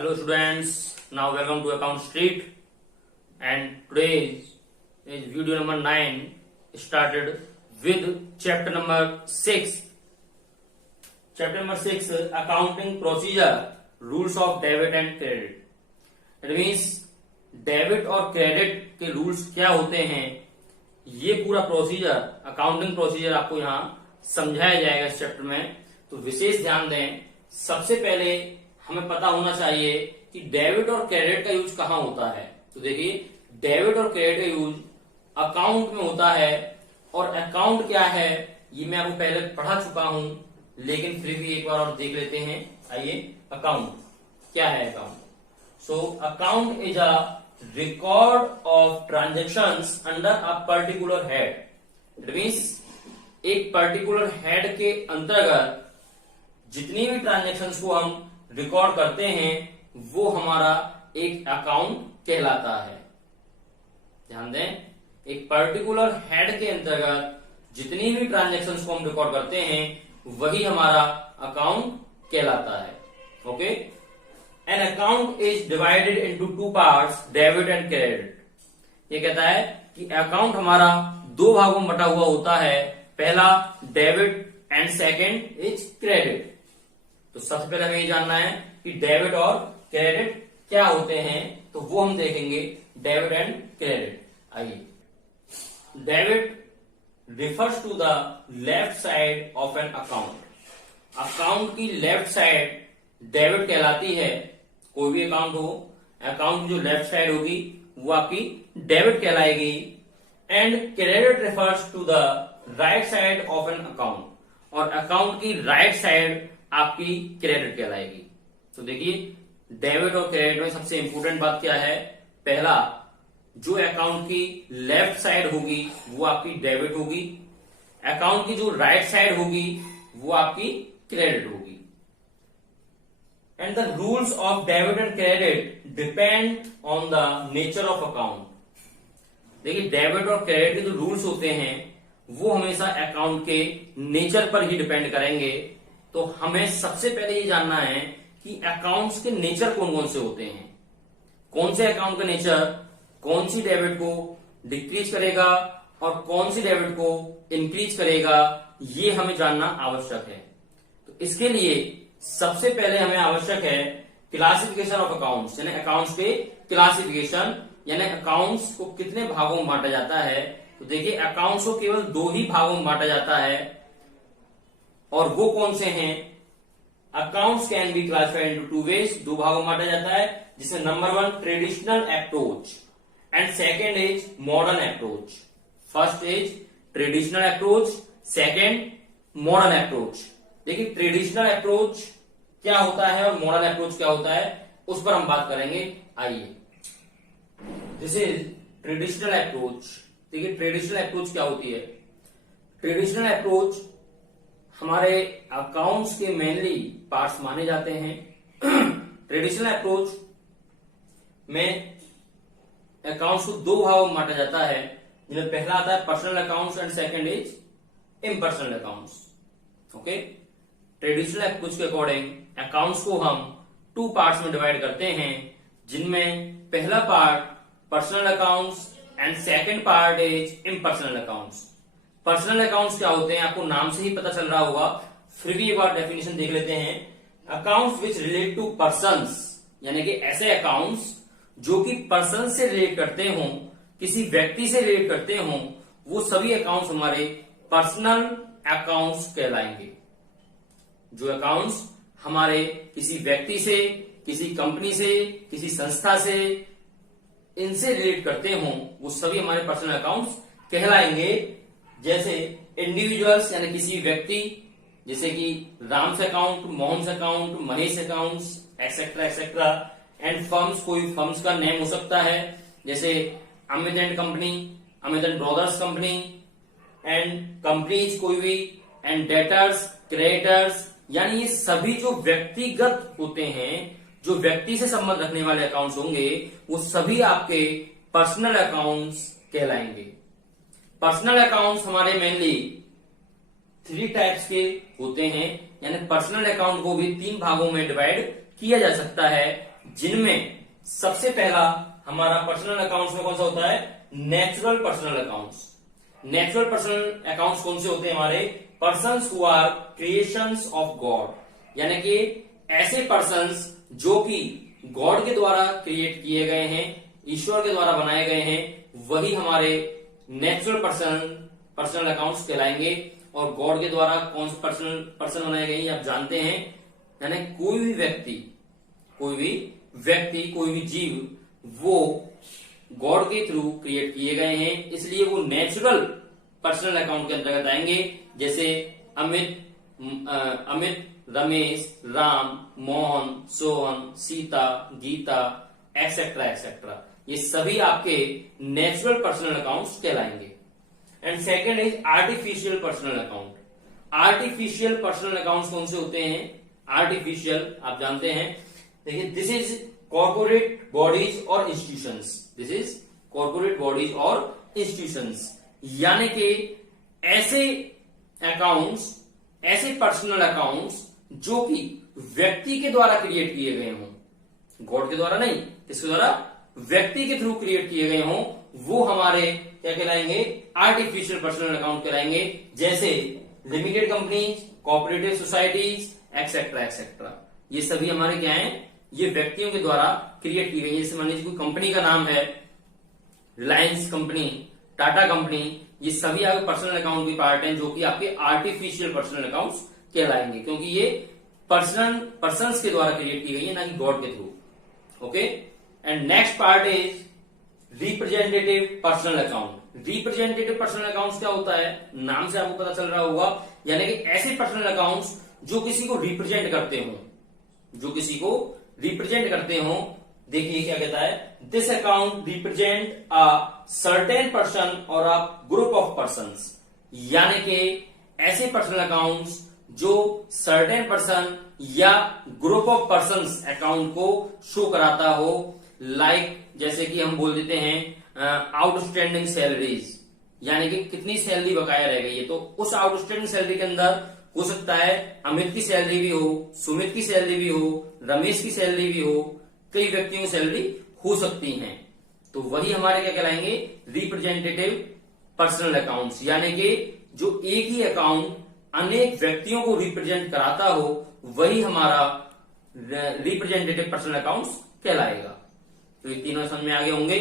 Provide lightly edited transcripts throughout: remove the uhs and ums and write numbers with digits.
Hello students, now welcome to Account Street, and today is video number 9 started with chapter number 6. Chapter number 6 accounting procedure, rules of debit and credit. It means debit और credit के rules क्या होते हैं, ये पूरा procedure accounting procedure आपको यहाँ समझाया जाएगा इस चैप्टर में। तो विशेष ध्यान दें, सबसे पहले हमें पता होना चाहिए कि डेबिट और क्रेडिट का यूज कहाँ होता है। तो देखिए, डेबिट और क्रेडिट का यूज अकाउंट में होता है, और अकाउंट क्या है ये मैं आपको पहले पढ़ा चुका हूं, लेकिन फिर भी एक बार और देख लेते हैं। आइए, अकाउंट क्या है। Account account is a record of transactions under a particular head. It means एक पर्टिकुलर हेड के अंतर्गत जितनी भी ट्रांजेक्शंस को हम रिकॉर्ड करते हैं वो हमारा एक अकाउंट कहलाता है। ध्यान दें, एक पर्टिकुलर हेड के अंतर्गत जितनी भी ट्रांजेक्शंस को हम रिकॉर्ड करते हैं वही हमारा अकाउंट कहलाता है। Okay, an account is divided into two parts, debit and credit. ये कहता है कि अकाउंट हमारा दो भागों में बटा हुआ होता है, पहला debit and second is credit. तो सबसे पहले हमें ये जानना है कि डेबिट और क्रेडिट क्या होते हैं, तो वो हम देखेंगे, डेबिट एंड क्रेडिट। आइए, debit refers to the left side of an account. Account की लेफ्ट साइड डेबिट कहलाती है। कोई भी अकाउंट हो, अकाउंट की जो लेफ्ट साइड होगी वो आपकी डेबिट कहलाएगी। And credit refers to the right side of an account, और अकाउंट की राइट साइड आपकी क्रेडिट कहलाएगी। तो देखिए, डेबिट और क्रेडिट में सबसे इंपॉर्टेंट बात क्या है, पहला, जो अकाउंट की लेफ्ट साइड होगी वो आपकी डेबिट होगी, अकाउंट की जो राइट साइड होगी वो आपकी क्रेडिट होगी। And the rules of debit and credit depend on the nature of account. देखिए, डेबिट और क्रेडिट के जो रूल्स होते हैं वो हमेशा अकाउंट के नेचर पर ही डिपेंड करेंगे। तो हमें सबसे पहले ये जानना है कि अकाउंट्स के नेचर कौन कौन से होते हैं, कौन से अकाउंट का नेचर कौन सी डेबिट को डिक्रीज करेगा और कौन सी डेबिट को इंक्रीज करेगा, ये हमें जानना आवश्यक है। तो इसके लिए सबसे पहले हमें आवश्यक है क्लासिफिकेशन ऑफ अकाउंट्स, यानी अकाउंट्स के क्लासिफिकेशन, यानी अकाउंट्स को कितने भागों में बांटा जाता है। तो देखिए, अकाउंट्स को केवल दो ही भागों में बांटा जाता है, और वो कौन से हैं। Accounts can be classified into two ways, दो भागों में बांटा जाता है, जिसमें number 1 traditional approach and second is modern approach. First is traditional approach, second modern approach. देखिए, ट्रेडिशनल अप्रोच क्या होता है और मॉडर्न अप्रोच क्या होता है, उस पर हम बात करेंगे। आइए, दिस इज ट्रेडिशनल अप्रोच। देखिए, ट्रेडिशनल अप्रोच क्या होती है। ट्रेडिशनल अप्रोच हमारे अकाउंट्स के मेनली पार्ट्स माने जाते हैं। ट्रेडिशनल अप्रोच में अकाउंट्स को दो भागों में बांटा जाता है, जिसमें पहला आता है personal accounts and second is impersonal accounts. Okay, traditional approach के अकॉर्डिंग अकाउंट्स को हम टू पार्ट्स में डिवाइड करते हैं, जिनमें पहला part personal accounts and second part is impersonal accounts. Personal accounts क्या होते हैं, आपको नाम से ही पता चल रहा होगा, फिर भी एक बार डेफिनेशन देख लेते हैं। Accounts which relate to persons, यानी कि ऐसे अकाउंट्स जो कि पर्सन से रिलेट करते हों, किसी व्यक्ति से रिलेट करते हों, वो सभी अकाउंट्स हमारे पर्सनल अकाउंट्स कहलाएंगे। जो अकाउंट्स हमारे किसी व्यक्ति से, किसी कंपनी से, किसी संस्था से, इनसे रिलेट करते हों, वो सभी हमारे पर्सनल अकाउंट्स कहलाएंगे। जैसे इंडिविजुअल्स, यानी किसी व्यक्ति, जैसे कि Ram's account, Mohan account, Mahesh accounts, etcetera etcetera. And firms, कोई फर्म्स का नेम हो सकता है, जैसे Amit and company, Amit and brothers company. And companies कोई भी, एंड डेटर्स, क्रेडिटर्स, यानी ये सभी जो व्यक्तिगत होते हैं, जो व्यक्ति से संबंध रखने वाले अकाउंट्स होंगे, वो सभी आपके पर्सनल अकाउंट्स कहलाएंगे। पर्सनल अकाउंट्स हमारे मेनली 3 टाइप्स के होते हैं, यानी पर्सनल अकाउंट को भी 3 भागों में डिवाइड किया जा सकता है। जिनमें सबसे पहला हमारा पर्सनल अकाउंट्स में कौन सा होता है, natural personal accounts. Natural personal accounts कौन से होते हैं हमारे, persons who are creations of God, यानी कि ऐसे पर्सन्स जो कि गॉड के द्वारा क्रिएट किए गए हैं, ईश्वर के द्वारा बनाए गए हैं, वही हमारे नेचुरल पर्सनल अकाउंट्स कहलाएंगे। और गॉड के द्वारा कौन से पर्सन बनाए गए हैं आप जानते हैं, यानी कोई भी व्यक्ति, कोई भी जीव वो गॉड के थ्रू क्रिएट किए गए हैं, इसलिए वो नेचुरल पर्सनल अकाउंट के अंतर्गत आएंगे। जैसे अमित, रमेश, राम, मोहन, सोहन, सीता, गीता, एक्सेट्रा एक्सेट्रा, ये सभी आपके नेचुरल पर्सनल अकाउंट्स कहलाएंगे। And second is artificial personal account. Artificial personal accounts कौन से होते हैं, आर्टिफिशियल आप जानते हैं, देखिए दिस इज कॉर्पोरेट बॉडीज और institutions, this is corporate bodies और इंस्टीट्यूशंस, यानी कि ऐसे अकाउंट्स, ऐसे पर्सनल अकाउंट्स जो कि व्यक्ति के द्वारा क्रिएट किए गए हों, गॉड के द्वारा नहीं, किसके द्वारा, व्यक्ति के थ्रू क्रिएट किए गए हों, वो हमारे क्या कहलाएंगे, आर्टिफिशियल पर्सनल अकाउंट कहलाएंगे। जैसे limited companies, cooperative societies, etcetera etcetera, ये सभी हमारे क्या हैं, ये व्यक्तियों के द्वारा क्रिएट की गई है। जैसे मान लीजिए कोई कंपनी का नाम है रिलायंस कंपनी, टाटा कंपनी, ये सभी आपके पर्सनल अकाउंट की पार्ट हैं, जो कि आपके आर्टिफिशियल पर्सनल अकाउंट्स कहलाएंगे, क्योंकि ये पर्सन्स के द्वारा क्रिएट की गई है, ना कि गॉड के through. Okay, and next part is representative personal account. Representative personal accounts क्या होता है, नाम से आपको पता चल रहा होगा, यानी कि ऐसे पर्सनल अकाउंट्स जो किसी को रिप्रेजेंट करते हो, जो किसी को रिप्रेजेंट करते हो। देखिए क्या कहता है, this account represent a certain person और अ ग्रुप ऑफ पर्संस, यानी कि ऐसे पर्सनल अकाउंट्स जो सर्टेन पर्सन या ग्रुप ऑफ पर्संस अकाउंट को शो कराता हो। लाइक जैसे कि हम बोल देते हैं आउटस्टैंडिंग सैलरीज, यानी कि कितनी सैलरी बकाया रह गई है, तो उस आउटस्टैंडिंग सैलरी के अंदर हो सकता है अमित की सैलरी भी हो, सुमित की सैलरी भी हो, रमेश की सैलरी भी हो, कई व्यक्तियों की सैलरी हो सकती हैं। तो वही हमारे क्या कहलाएंगे, रिप्रेजेंटेटिव पर्सनल अकाउंट्स, यानी कि जो एक ही अकाउंट अनेक व्यक्तियों को रिप्रेजेंट कराता हो, वही हमारा रिप्रेजेंटेटिव पर्सनल अकाउंट्स कहलाएगा। तो ये तीनों समझ में आगे होंगे।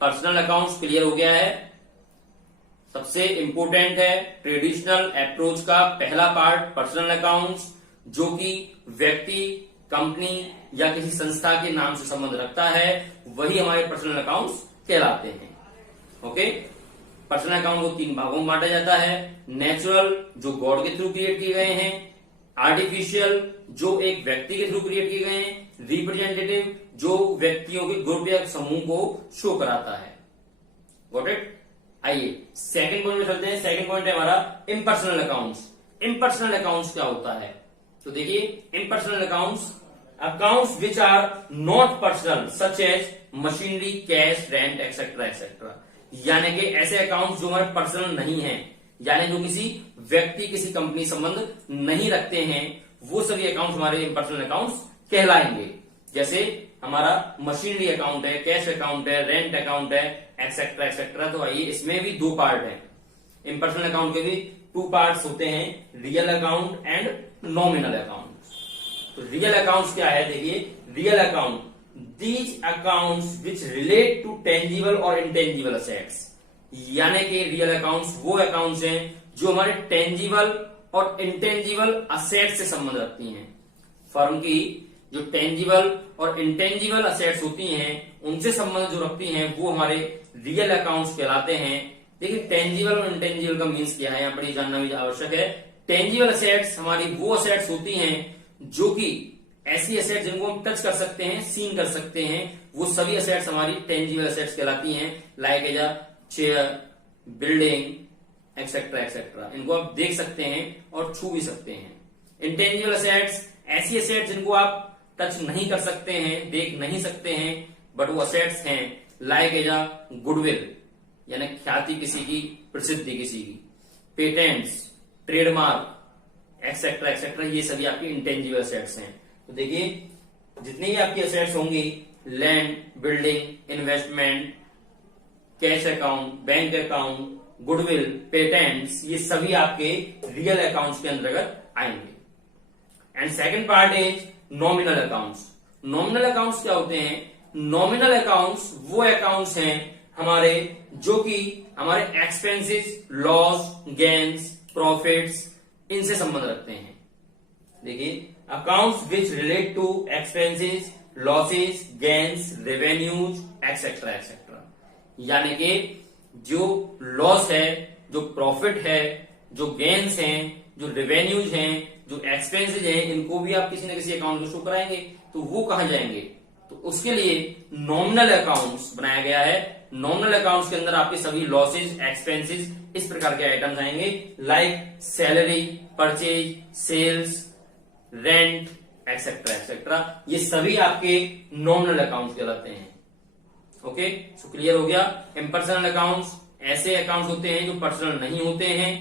पर्सनल अकाउंट्स क्लियर हो गया है। सबसे इंपोर्टेंट है ट्रेडिशनल अप्रोच का पहला पार्ट पर्सनल अकाउंट्स, जो कि व्यक्ति, कंपनी या किसी संस्था के नाम से संबंध रखता है, वही हमारे पर्सनल अकाउंट्स कहलाते हैं। ओके, पर्सनल अकाउंट को तीन भागों में बांटा जाता है, नेचुरल जो गॉड के थ्रू क्रिएट किए गए हैं, आर्टिफिशियल जो एक व्यक्ति के थ्रू क्रिएट किए गए हैं, रिप्रेजेंटेटिव जो व्यक्तियों के ग्रुप या समूह को शो कराता है। Got it. आइए सेकंड पॉइंट में चलते हैं। सेकंड पॉइंट है हमारा इम्पर्सनल अकाउंट्स। इम्पर्सनल अकाउंट्स क्या होता है, तो देखिए impersonal accounts which are not personal such as machinery, cash, rent etcetera etcetera, यानी कि ऐसे अकाउंट्स जो हमारे पर्सनल नहीं है, यानी जो किसी व्यक्ति, किसी कंपनी संबंध नहीं रखते हैं, वो सभी अकाउंट्स हमारे इम्पर्सनल अकाउंट्स कहलाएंगे। जैसे हमारा मशीनरी अकाउंट है, कैश अकाउंट है, रेंट अकाउंट है, एक्सेट्रा एक्सेट्रा। तो आइए इसमें भी दो पार्ट है, इम्पर्सनल अकाउंट के भी टू पार्ट्स होते हैं, real account and nominal account. तो रियल अकाउंट्स क्या है, देखिए real account these accounts which relate to tangible और इनटेंजिबल असेट्स, यानी कि रियल अकाउंट्स वो अकाउंट्स हैं जो हमारे टेंजिबल और इंटेंजिबल असेट्स से संबंध रखती हैं। फर्म की जो टेंजिबल और इंटेंजिबल असेट्स होती हैं, उनसे संबंध जो रखती हैं, वो हमारे रियल अकाउंट्स कहलाते हैं। देखिए टेंजिबल और इंटेंजिबल का मीन्स क्या है, यहाँ पर जानना भी आवश्यक है। टेंजिबल असेट्स हमारी वो असेट्स होती हैं जो कि ऐसी असेट्स जिनको हम टच कर सकते हैं, सीन कर सकते हैं, वो सभी असेट्स हमारी टेंजिबल असेट्स कहलाती हैं। Like as chair, building etcetera etcetera, इनको आप देख सकते हैं और छू भी सकते हैं। इंटेंजिबल असेट्स ऐसी असेट्स जिनको आप टच नहीं कर सकते हैं, देख नहीं सकते हैं, बट वो असेट्स हैं। लाइक एज गुडविल, यानी ख्याति किसी की, प्रसिद्धि किसी की, पेटेंट्स, ट्रेडमार्क एक्सेट्रा एक्सेट्रा, ये सभी आपकी इंटेंजिबल असेट्स हैं। तो देखिए जितनी भी आपकी एसेट्स होंगी, land, building, investment, cash account, bank account, goodwill, patents, ये सभी आपके रियल अकाउंट्स के अंतर्गत आएंगे। And second part is nominal accounts. Nominal accounts क्या होते हैं? नॉमिनल अकाउंट्स वो अकाउंट्स हैं हमारे जो कि हमारे एक्सपेंसेस, लॉस, गेन्स, प्रॉफिट्स, इनसे संबंध रखते हैं। देखिए, accounts which relate to expenses, losses, gains, revenues, etcetera etcetera, यानी कि जो लॉस है, जो प्रॉफिट है, जो गेन्स हैं, जो रेवेन्यूज हैं, जो एक्सपेंसेज हैं, इनको भी आप किसी न किसी अकाउंट में शो कराएंगे तो वो कहां जाएंगे? तो उसके लिए नॉमिनल अकाउंट्स बनाया गया है। नॉमिनल अकाउंट्स के अंदर आपके सभी लॉसेज, एक्सपेंसेस, इस प्रकार के आइटम्स आएंगे, like salary, purchase, sales, rent, etcetera etcetera. ये सभी आपके नॉमिनल अकाउंट्स कहलाते हैं। ओके, सो क्लियर हो गया। इम्पर्सनल अकाउंट्स ऐसे अकाउंट्स होते हैं जो पर्सनल नहीं होते हैं,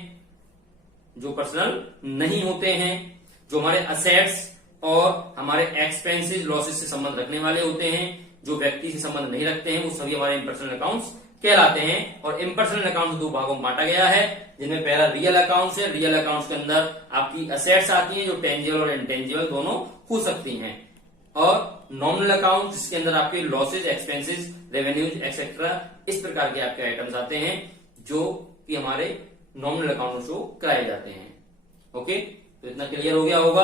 जो पर्सनल नहीं होते हैं, जो हमारे असेट्स और हमारे एक्सपेंसेस, लॉसेस से संबंध रखने वाले होते हैं। जो व्यक्ति से संबंध नहीं रखते हैं वो सभी हमारे इम्पर्सनल अकाउंट्स कहलाते हैं। और इम्पर्सनल अकाउंट्स दो भागों में बांटा गया है, जिनमें पहला रियल अकाउंट्स है। रियल अकाउंट्स के अंदर आपकी असेट्स आती हैं जो टेंजिबल और इनटेंजिबल दोनों हो सकती हैं, और नॉमिनल अकाउंट जिसके अंदर आपके लॉसेज, एक्सपेंसेस, रेवेन्यूज, एक्सेट्रा, इस प्रकार के आपके आइटम्स आते हैं जो कि हमारे नॉमिनल अकाउंट में शो कराए जाते हैं। ओके, तो इतना क्लियर हो गया होगा।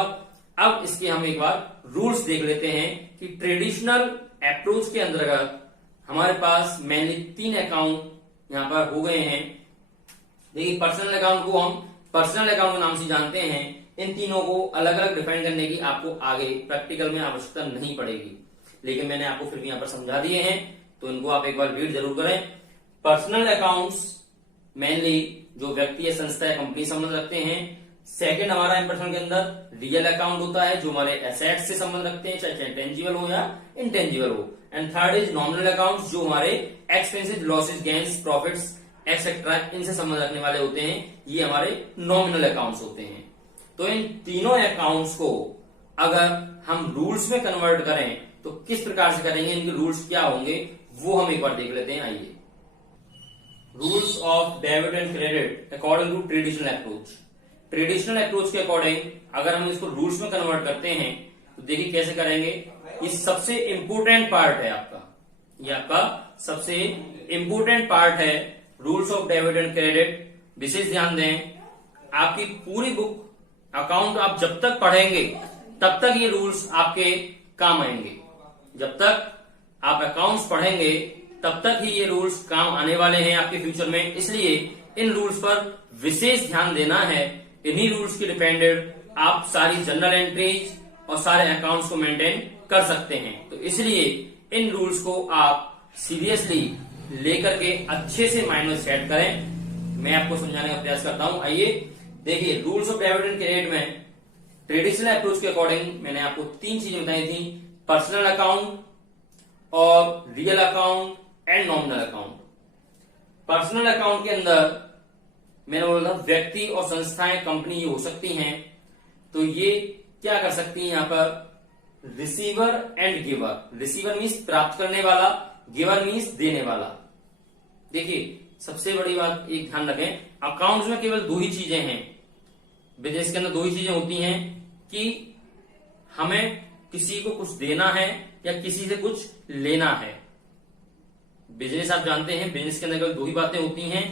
अब इसके हम एक बार रूल्स देख लेते हैं कि ट्रेडिशनल अप्रोच के अंतर्गत हमारे पास मेनली 3 अकाउंट यहां पर हो गए हैं। देखिए, पर्सनल अकाउंट को हम पर्सनल अकाउंट के नाम से जानते हैं। इन तीनों को अलग अलग डिफाइन करने की आपको आगे प्रैक्टिकल में आवश्यकता नहीं पड़ेगी, लेकिन मैंने आपको फिर भी यहां पर समझा दिए हैं, तो इनको आप एक बार रीड जरूर करें। पर्सनल अकाउंट्स मेनली जो व्यक्ति या संस्था या कंपनी संबंध रखते हैं। सेकंड हमारा इम्पर्सनल के अंदर रियल अकाउंट होता है जो हमारे एसेट्स से संबंध रखते हैं, चाहे टेंजिबल हो या इनटेंजिबल हो। And third is nominal accounts जो हमारे expenses, losses, gains, profits, etcetera, इनसे संबंध रखने वाले होते हैं। ये हमारे नॉमिनल अकाउंट्स होते हैं। तो इन तीनों अकाउंट्स को अगर हम रूल्स में कन्वर्ट करें तो किस प्रकार से करेंगे, इनके रूल्स क्या होंगे, वो हम एक बार देख लेते हैं। आइए, rules of debit and credit according to traditional approach. Traditional approach के अकॉर्डिंग अगर हम इसको रूल्स में कन्वर्ट करते हैं तो देखिए कैसे करेंगे। ये सबसे इंपोर्टेंट पार्ट है आपका, ये आपका सबसे इंपोर्टेंट पार्ट है rules of debit and credit. विशेष ध्यान दें, आपकी पूरी बुक अकाउंट आप जब तक पढ़ेंगे तब तक ये रूल्स आपके काम आएंगे। जब तक आप अकाउंट्स पढ़ेंगे तब तक ही ये रूल्स काम आने वाले हैं आपके फ्यूचर में। इसलिए इन रूल्स पर विशेष ध्यान देना है। इन्हीं रूल्स के डिपेंडेंट आप सारी जनरल एंट्रीज और सारे अकाउंट्स को मेंटेन कर सकते हैं। तो इसलिए इन रूल्स को आप सीरियसली लेकर के अच्छे से माइंड में सेट करें। मैं आपको समझाने का प्रयास करता हूं। आइए देखिए, rules of debit and credit में ट्रेडिशनल अप्रोच के अकॉर्डिंग मैंने आपको 3 चीजें बताई थी, पर्सनल अकाउंट और real account and nominal account. Personal account के अंदर मैंने बोला था व्यक्ति और संस्थाएं, कंपनी हो सकती हैं, तो ये क्या कर सकती हैं, यहां पर receiver and giver. Receiver means प्राप्त करने वाला, गिवर मीन्स देने वाला। देखिए, सबसे बड़ी बात एक ध्यान रखें, अकाउंट्स में केवल 2 ही चीजें हैं, बिजनेस के अंदर 2 ही चीजें होती हैं कि हमें किसी को कुछ देना है या किसी से कुछ लेना है। बिजनेस आप जानते हैं, बिजनेस के अंदर केवल 2 ही बातें होती हैं,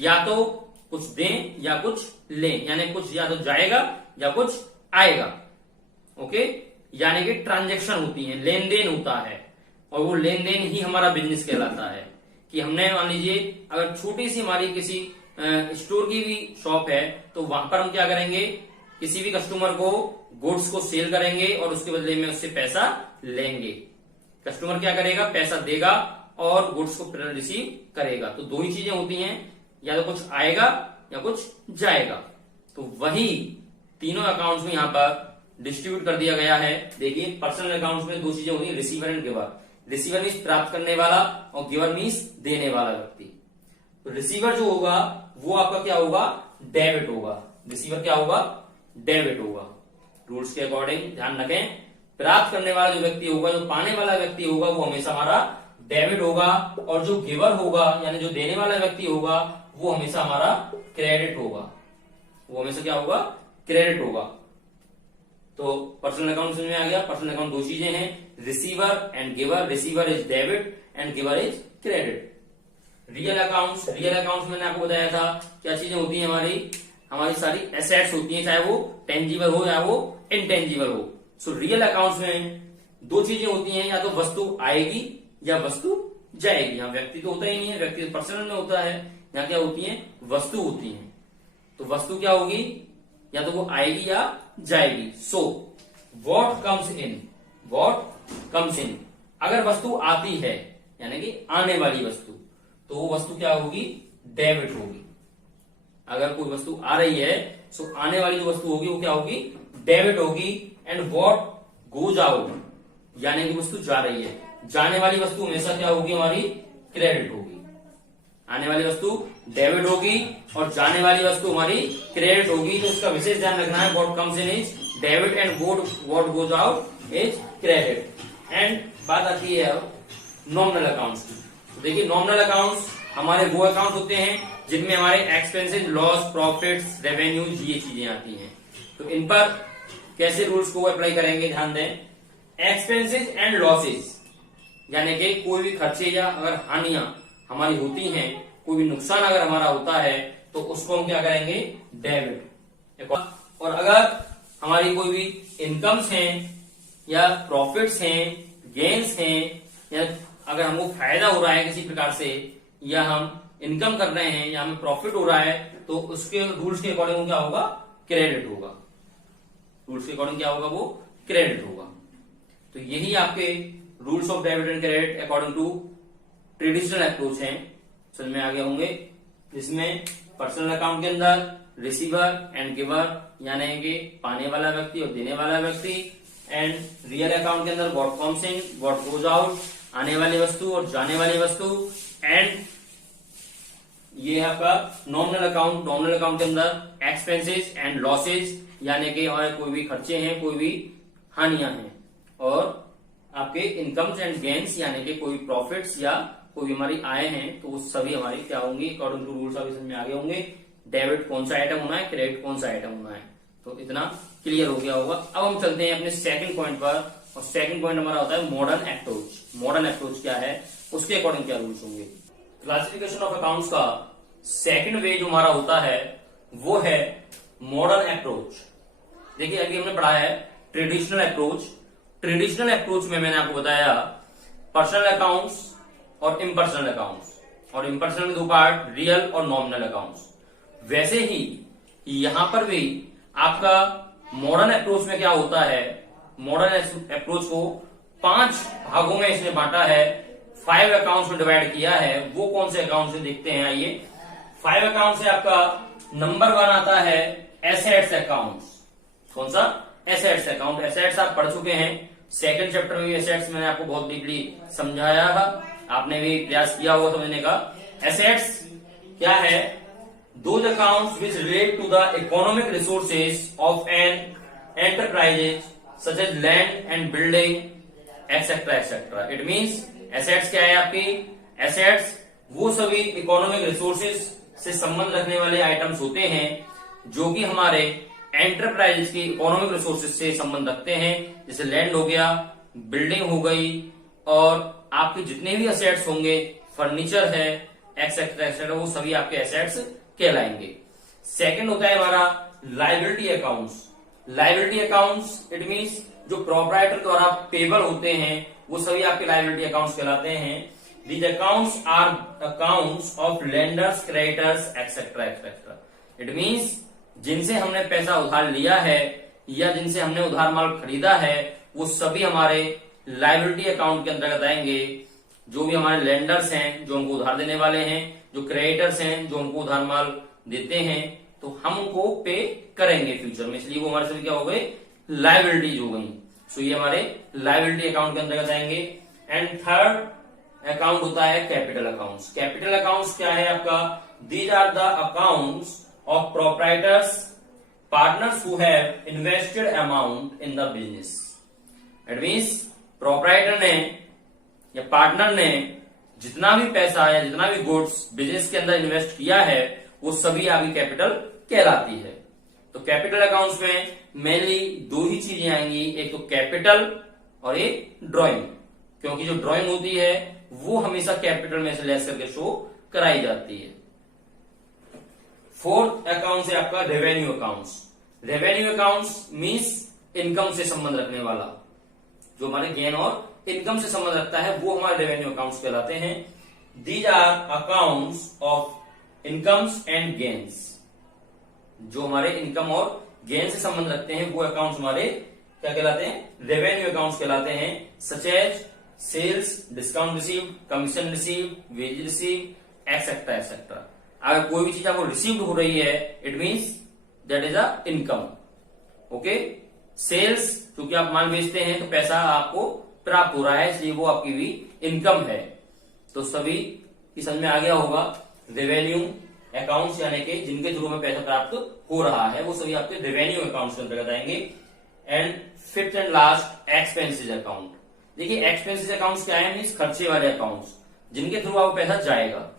या तो कुछ दें या कुछ लें, यानी कुछ या तो जाएगा या कुछ आएगा। ओके, यानी कि ट्रांजैक्शन होती है, लेन देन होता है, और वो लेन देन ही हमारा बिजनेस कहलाता है। कि हमने मान लीजिए अगर छोटी सी हमारी किसी स्टोर की भी शॉप है तो वहां पर हम क्या करेंगे, किसी भी कस्टमर को गुड्स को सेल करेंगे और उसके बदले में उससे पैसा लेंगे। कस्टमर क्या करेगा, पैसा देगा और गुड्स को रिसीव करेगा। तो 2 ही चीजें होती हैं, या तो कुछ आएगा या कुछ जाएगा। तो वही तीनों अकाउंट्स में यहां पर डिस्ट्रीब्यूट कर दिया गया है। देखिए, पर्सनल अकाउंट्स में 2 चीजें होती है, receiver and giver. Receiver means प्राप्त करने वाला और गिवर मीन्स देने वाला व्यक्ति। तो रिसीवर जो होगा वो आपका क्या होगा, डेबिट होगा। रिसीवर क्या होगा, डेबिट होगा। रूल्स के अकॉर्डिंग ध्यान रखें, प्राप्त करने वाला जो व्यक्ति होगा, जो पाने वाला व्यक्ति होगा, वो हमेशा हमारा डेबिट होगा, और जो गिवर होगा यानी जो देने वाला व्यक्ति होगा वो हमेशा हमारा क्रेडिट होगा। वो हमेशा क्या होगा? क्रेडिट होगा। तो पर्सनल अकाउंट समझ में आ गया। पर्सनल अकाउंट दो चीजें हैं, receiver and giver. Receiver is debit and giver is credit. Real accounts, real accounts मैंने आपको बताया था क्या चीजें होती हैं, हमारी सारी एसेट्स होती हैं, चाहे वो टेंजिबल हो या वो इनटेंजिबल हो। सो रियल अकाउंट्स में दो चीजें होती हैं, या तो वस्तु आएगी या वस्तु जाएगी। यहाँ व्यक्ति तो होता ही नहीं है, व्यक्ति पर्सनल में होता है, यहाँ क्या होती है? वस्तु होती है। तो वस्तु क्या होगी? या तो वो आएगी या जाएगी। So what comes in, what comes in, अगर वस्तु आती है यानी कि आने वाली वस्तु, तो वो वस्तु क्या होगी? डेबिट होगी। अगर कोई वस्तु आ रही है सो आने वाली जो वस्तु होगी वो क्या होगी? डेबिट होगी। एंड व्हाट गोज आउट, यानी कि वस्तु जा रही है, जाने वाली वस्तु हमेशा क्या होगी? हमारी क्रेडिट होगी। आने वाली वस्तु डेबिट होगी और जाने वाली वस्तु हमारी क्रेडिट होगी। तो इसका विशेष ध्यान रखना है, what comes in is debit and what goes out is credit. And बात आती है अब नॉमिनल अकाउंट्स की। तो देखिए नॉमिनल अकाउंट्स हमारे वो अकाउंट होते हैं जिनमें हमारे एक्सपेंसेस, लॉस, प्रॉफिट्स, रेवेन्यूज, ये चीजें आती हैं। तो इन पर कैसे रूल्स को अप्लाई करेंगे, ध्यान दें। एक्सपेंसेस एंड लॉसेस यानी कि कोई भी खर्चे या अगर हानियां हमारी होती हैं, कोई भी नुकसान अगर हमारा होता है तो उसको हम क्या करेंगे? डेबिट। और अगर हमारी कोई भी इनकम्स हैं या प्रॉफिट्स हैं, गेन्स हैं, या अगर हमको फायदा हो रहा है किसी प्रकार से, या हम इनकम कर रहे हैं या हमें प्रॉफिट हो रहा है, तो उसके रूल्स के अकॉर्डिंग क्या होगा? क्रेडिट होगा। रूल्स के अकॉर्डिंग क्या होगा? वो क्रेडिट होगा। तो यही आपके rules of debit and credit according to traditional approach हैं, समझ में आ गए होंगे। जिसमें पर्सनल अकाउंट के अंदर रिसीवर एंड गिवर यानी कि पाने वाला व्यक्ति और देने वाला व्यक्ति, एंड रियल अकाउंट के अंदर what comes in, what goes out, आने वाली वस्तु और जाने वाली वस्तु। एंड ये है आपका नॉमिनल अकाउंट। नॉमिनल अकाउंट के अंदर एक्सपेंसेस एंड लॉसेज यानी कि हमारे कोई भी खर्चे हैं, कोई भी हानियां हैं, और आपके इनकम्स एंड गेन्स यानी कि कोई प्रॉफिट्स या कोई भी हमारी आय हैं, तो वो सभी हमारी क्या होंगी? अकॉर्डिंग टू रूल्स अभी समझ में आगे होंगे। डेबिट कौन सा आइटम होना है, क्रेडिट कौन सा आइटम होना है, तो इतना क्लियर हो गया होगा। अब हम चलते हैं अपने सेकंड पॉइंट पर, और सेकंड पॉइंट हमारा होता है मॉडर्न अप्रोच। मॉडर्न अप्रोच क्या है, उसके अकॉर्डिंग क्या रूल्स होंगे। क्लासिफिकेशन ऑफ अकाउंट्स का सेकंड वे जो हमारा होता है वो है मॉडर्न अप्रोच। देखिए अभी हमने पढ़ा है ट्रेडिशनल अप्रोच। ट्रेडिशनल अप्रोच में मैंने आपको बताया पर्सनल अकाउंट्स और इम्पर्सनल अकाउंट्स, और इम्पर्सनल में दो पार्ट, रियल और नॉमिनल अकाउंट्स। वैसे ही यहां पर भी आपका मॉडर्न अप्रोच में क्या होता है, मॉडर्न अप्रोच को 5 भागों में इसने बांटा है, 5 अकाउंट्स में डिवाइड किया है। वो कौन से अकाउंट से देखते हैं, आइए। 5 अकाउंट से आपका नंबर 1 आता है एसेट्स अकाउंट्स। कौन सा? Assets account. एसेट्स आप पढ़ चुके हैं, सेकंड चैप्टर में एसेट्स मैंने आपको बहुत डीपली समझाया था, आपने भी प्रयास किया होगा समझने का। एसेट्स क्या है? Those accounts which relate to the economic resources of an enterprises such as land and building etcetera etcetera. It means assets क्या है आपकी? एसेट्स वो सभी इकोनॉमिक रिसोर्सेज से संबंध रखने वाले आइटम्स होते हैं जो कि हमारे एंटरप्राइजेज की इकोनॉमिक रिसोर्सेज से संबंध रखते हैं, जैसे लैंड हो गया, बिल्डिंग हो गई, और आपके जितने भी एसेट्स होंगे, फर्नीचर है, एक्सेट्रा एक्सेट्रा, वो सभी आपके एसेट्स कहलाएंगे। सेकंड होता है हमारा liability accounts. Liability accounts it means जो प्रोप्राइटर द्वारा पेबल होते हैं वो सभी आपके लायबिलिटी अकाउंट्स कहलाते हैं। These accounts are accounts of lenders, creditors etcetera etcetera. It means जिनसे हमने पैसा उधार लिया है या जिनसे हमने उधार माल खरीदा है वो सभी हमारे लायबिलिटी अकाउंट के अंतर्गत आएंगे। जो भी हमारे लेंडर्स हैं जो हमको उधार देने वाले हैं, जो क्रेडिटर्स हैं जो हमको उधार माल देते हैं, तो हम उनको पे करेंगे फ्यूचर में, इसलिए वो हमारे सभी क्या हो गए? लायबिलिटीज हो गई। सो ये हमारे लायबिलिटी अकाउंट के अंतर्गत आएंगे। एंड थर्ड अकाउंट होता है कैपिटल अकाउंट्स। कैपिटल अकाउंट्स क्या है आपका? These are the accounts of proprietors, partners who have invested amount in the business. It means proprietor ने या पार्टनर ने जितना भी पैसा या जितना भी गुड्स बिजनेस के अंदर इन्वेस्ट किया है वो सभी आपकी कैपिटल कहलाती है। तो कैपिटल अकाउंट्स में मेनली दो ही चीजें आएंगी, एक तो कैपिटल और एक ड्राइंग, क्योंकि जो ड्राइंग होती है वो हमेशा कैपिटल में से लेस करके शो कराई जाती है। फोर्थ अकाउंट है आपका revenue accounts. Revenue accounts means income से संबंध रखने वाला, जो हमारे गेन और इनकम से संबंध रखता है वो हमारे रेवेन्यू अकाउंट्स कहलाते हैं। These are accounts of incomes and gains. जो हमारे इनकम और गेन से संबंध रखते हैं वो अकाउंट्स हमारे क्या कहलाते हैं, रेवेन्यू अकाउंट्स कहलाते हैं। Such as sales, discount receive, commission receive, wage receive, etcetera etcetera. अगर कोई भी चीज आपको रिसीव्ड हो रही है it means that is a income. Okay, sales क्योंकि आप माल बेचते हैं तो पैसा आपको प्राप्त हो रहा है इसलिए वो आपकी भी इनकम है। तो सभी की समझ में आ गया होगा। रेवेन्यू अकाउंट्स यानी कि जिनके थ्रू में पैसा प्राप्त हो रहा है वो सभी आपके रेवेन्यू अकाउंट्स के अंतर्गत आएंगे। And fifth and last expenses account. देखिए एक्सपेंसेस अकाउंट्स क्या है, मीन्स खर्चे वाले अकाउंट्स जिनके थ्रू आपको पैसा जाएगा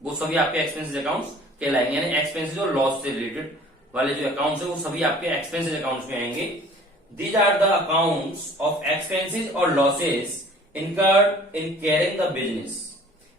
वो सभी आपके एक्सपेंसेस अकाउंट्स कहलाएंगे। यानी एक्सपेंसेस और लॉस से रिलेटेड वाले जो अकाउंट्स है वो सभी आपके एक्सपेंसेस अकाउंट्स में आएंगे। These are the accounts of expenses और losses incurred in carrying the business.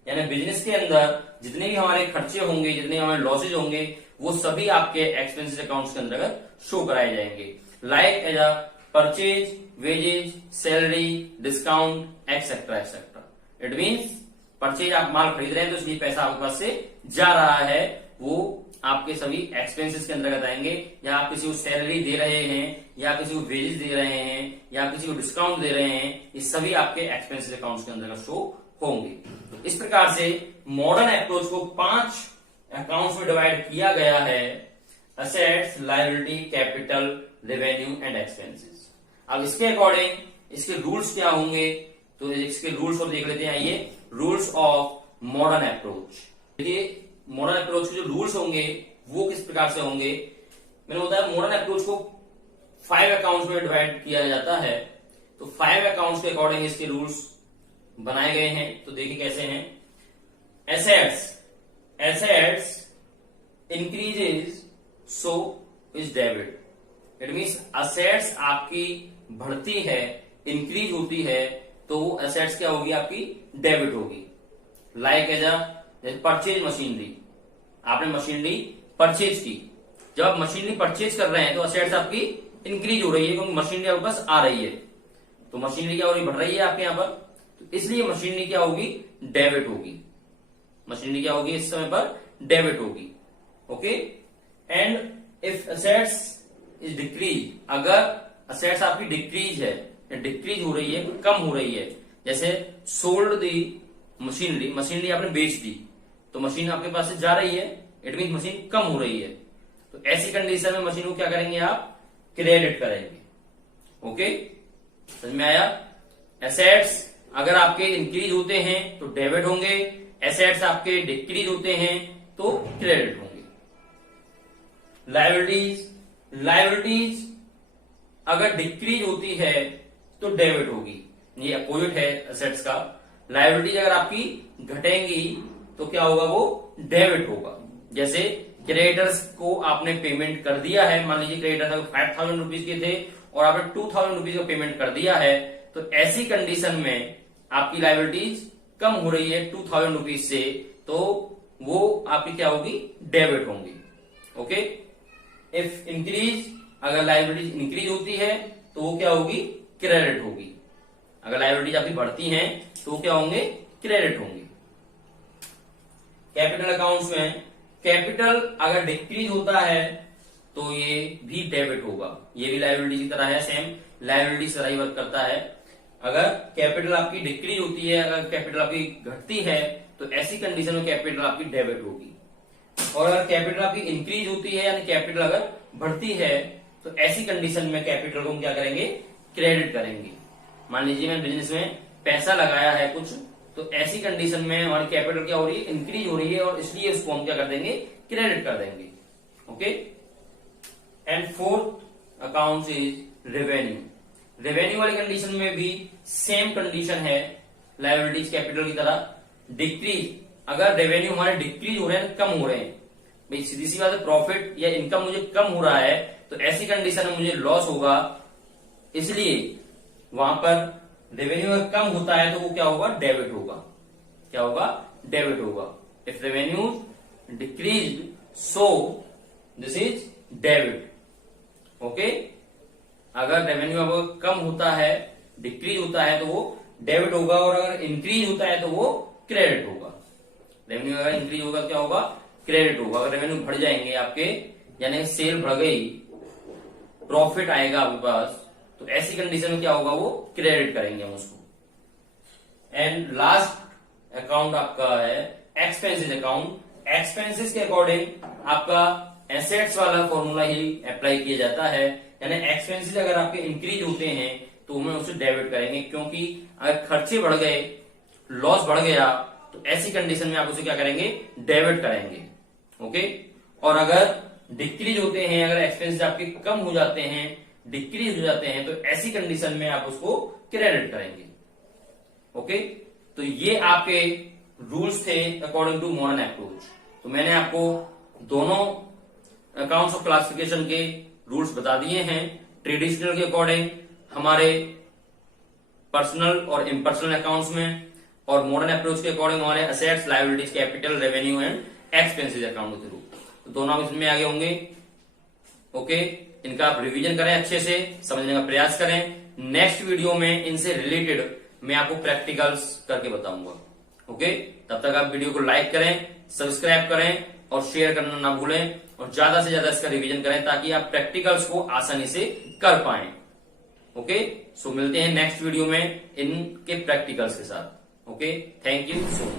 यानी बिजनेस के अंदर जितने भी हमारे खर्चे होंगे, जितने हमारे लॉसेज होंगे वो सभी आपके एक्सपेंसेस अकाउंट्स के अंतर्गत शो कराए जाएंगे। Like as a purchase, wages, salary, discount, etcetera etcetera. It means purchase आप माल खरीद रहे हैं तो इसलिए पैसा आपके पास से जा रहा है, वो आपके सभी एक्सपेंसेस के अंतर्गत आएंगे। या आप किसी को सैलरी दे रहे हैं या किसी को वेजेस दे रहे हैं या किसी को डिस्काउंट दे रहे हैं, ये सभी आपके एक्सपेंसेस अकाउंट्स के अंतर्गत शो होंगे। तो इस प्रकार से मॉडर्न अप्रोच को 5 अकाउंट्स में डिवाइड किया गया है, assets, liability, capital, revenue and expenses. अब इसके अकॉर्डिंग इसके रूल्स क्या होंगे, तो इसके रूल्स और देख लेते हैं। आइए, रूल्स ऑफ मॉडर्न अप्रोच। देखिए मॉडर्न अप्रोच के जो रूल्स होंगे वो किस प्रकार से होंगे। मैंने बताया मॉडर्न अप्रोच को 5 अकाउंट्स में डिवाइड किया जाता है। तो 5 अकाउंट्स के अकॉर्डिंग इसके रूल्स बनाए गए हैं। तो देखिए कैसे हैं। Assets increases so is debit. It means assets आपकी बढ़ती है, इंक्रीज होती है, तो वो असेट्स क्या होगी, आपकी डेबिट होगी। लाइक एज परचेज मशीनरी, आपने मशीनरी परचेज की। जब आप मशीनरी परचेज कर रहे हैं तो असेट्स आपकी इंक्रीज हो रही है क्योंकि मशीनरी आपके पास आ रही है। तो मशीनरी क्या हो रही, बढ़ रही है आपके यहां पर, तो इसलिए मशीनरी क्या होगी, डेबिट होगी। मशीनरी क्या होगी, इस समय पर डेबिट होगी। Okay, and if assets is decrease, अगर असेट्स आपकी डिक्रीज है, डिक्रीज हो रही है, कम हो रही है, जैसे सोल्ड दी मशीनरी, मशीनरी आपने बेच दी तो मशीन आपके पास से जा रही है, इट मीन मशीन कम हो रही है। तो ऐसी कंडीशन में मशीन को क्या करेंगे, आप क्रेडिट करेंगे। ओके, समझ में आया। एसेट्स अगर आपके इंक्रीज होते हैं तो डेबिट होंगे, एसेट्स आपके डिक्रीज होते हैं तो क्रेडिट होंगे। लायबिलिटीज अगर डिक्रीज होती है तो डेबिट होगी, ये अपोजिट है एसेट्स का। लायबिलिटीज अगर आपकी घटेंगी तो क्या होगा, वो डेबिट होगा। जैसे क्रेडिटर्स को आपने पेमेंट कर दिया है, मान लीजिए क्रेडिटर 5,000 रुपीज के थे और आपने 2,000 रुपीज का पेमेंट कर दिया है, तो ऐसी कंडीशन में आपकी लायबिलिटीज कम हो रही है 2,000 रुपीज से, तो वो आपकी क्या होगी, डेबिट होंगी। ओके, इफ इंक्रीज, अगर लायबिलिटीज इंक्रीज होती है तो वो क्या होगी, क्रेडिट होगी। अगर लायबिलिटीज आपकी बढ़ती हैं तो क्या होंगे, क्रेडिट होंगे। कैपिटल अकाउंट्स में कैपिटल अगर डिक्रीज होता है तो ये भी डेबिट होगा, ये भी लायबिलिटी की तरह है, सेम लायबिलिटी से ही वर्क करता है। अगर कैपिटल आपकी डिक्रीज होती है, अगर कैपिटल आपकी घटती है तो ऐसी कंडीशन में कैपिटल आपकी डेबिट होगी। और अगर कैपिटल आपकी इंक्रीज होती है यानी कैपिटल अगर बढ़ती है तो ऐसी कंडीशन में कैपिटल को हम क्या करेंगे, क्रेडिट करेंगे। मान लीजिए मैं बिजनेस में पैसा लगाया है कुछ, तो ऐसी कंडीशन में हमारी कैपिटल क्या हो रही है, इंक्रीज हो रही है और इसलिए उसको हम क्या कर देंगे, क्रेडिट कर देंगे। Okay, and fourth account is revenue. Revenue वाली कंडीशन में भी सेम कंडीशन है लायबिलिटीज कैपिटल की तरह। डिक्रीज, अगर रेवेन्यू हमारे डिक्रीज हो रहे हैं, कम हो रहे हैं, भाई सीधी सी बात है, प्रॉफिट या इनकम मुझे कम हो रहा है, तो ऐसी कंडीशन में मुझे लॉस होगा। इसलिए वहां पर रेवेन्यू अगर कम होता है तो वो क्या होगा, डेबिट होगा। क्या होगा, डेबिट होगा। If revenue decrease so this is debit. Okay, अगर रेवेन्यू अब कम होता है, डिक्रीज होता है, तो वो डेबिट होगा, और अगर इंक्रीज होता है तो वो क्रेडिट होगा। रेवेन्यू अगर इंक्रीज होगा क्या होगा, क्रेडिट होगा। अगर रेवेन्यू बढ़ जाएंगे आपके, यानी सेल बढ़ गई, प्रॉफिट आएगा आपके पास, तो ऐसी कंडीशन में क्या होगा, वो क्रेडिट करेंगे हम उसको। एंड लास्ट अकाउंट आपका है एक्सपेंसेस अकाउंट। एक्सपेंसेस के अकॉर्डिंग आपका एसेट्स वाला फॉर्मूला ही अप्लाई किया जाता है, यानी एक्सपेंसेस अगर आपके इंक्रीज होते हैं तो हमें उसे डेबिट करेंगे, क्योंकि अगर खर्चे बढ़ गए, लॉस बढ़ गया, तो ऐसी कंडीशन में आप उसे क्या करेंगे, डेबिट करेंगे। ओके, और अगर डिक्रीज होते हैं, अगर एक्सपेंसेस आपके कम हो जाते हैं, डिक्रीज हो जाते हैं, तो ऐसी कंडीशन में आप उसको क्रेडिट करेंगे। ओके, तो ये आपके रूल्स थे अकॉर्डिंग टू मॉडर्न अप्रोच। तो मैंने आपको दोनों अकाउंट्स ऑफ क्लासिफिकेशन के रूल्स बता दिए हैं। ट्रेडिशनल के अकॉर्डिंग हमारे पर्सनल और इम्पर्सनल अकाउंट्स में, और मॉडर्न अप्रोच के अकॉर्डिंग हमारे assets, liabilities, capital, revenue and expenses account के थ्रू। तो दोनों आप इसमें आगे होंगे। ओके, इनका आप रिवीजन करें, अच्छे से समझने का प्रयास करें। नेक्स्ट वीडियो में इनसे रिलेटेड मैं आपको प्रैक्टिकल्स करके बताऊंगा। ओके, तब तक आप वीडियो को लाइक करें, सब्सक्राइब करें और शेयर करना ना भूलें, और ज्यादा से ज्यादा इसका रिवीजन करें ताकि आप प्रैक्टिकल्स को आसानी से कर पाएं। ओके, सो मिलते हैं नेक्स्ट वीडियो में इनके प्रैक्टिकल्स के साथ। Okay, thank you so much.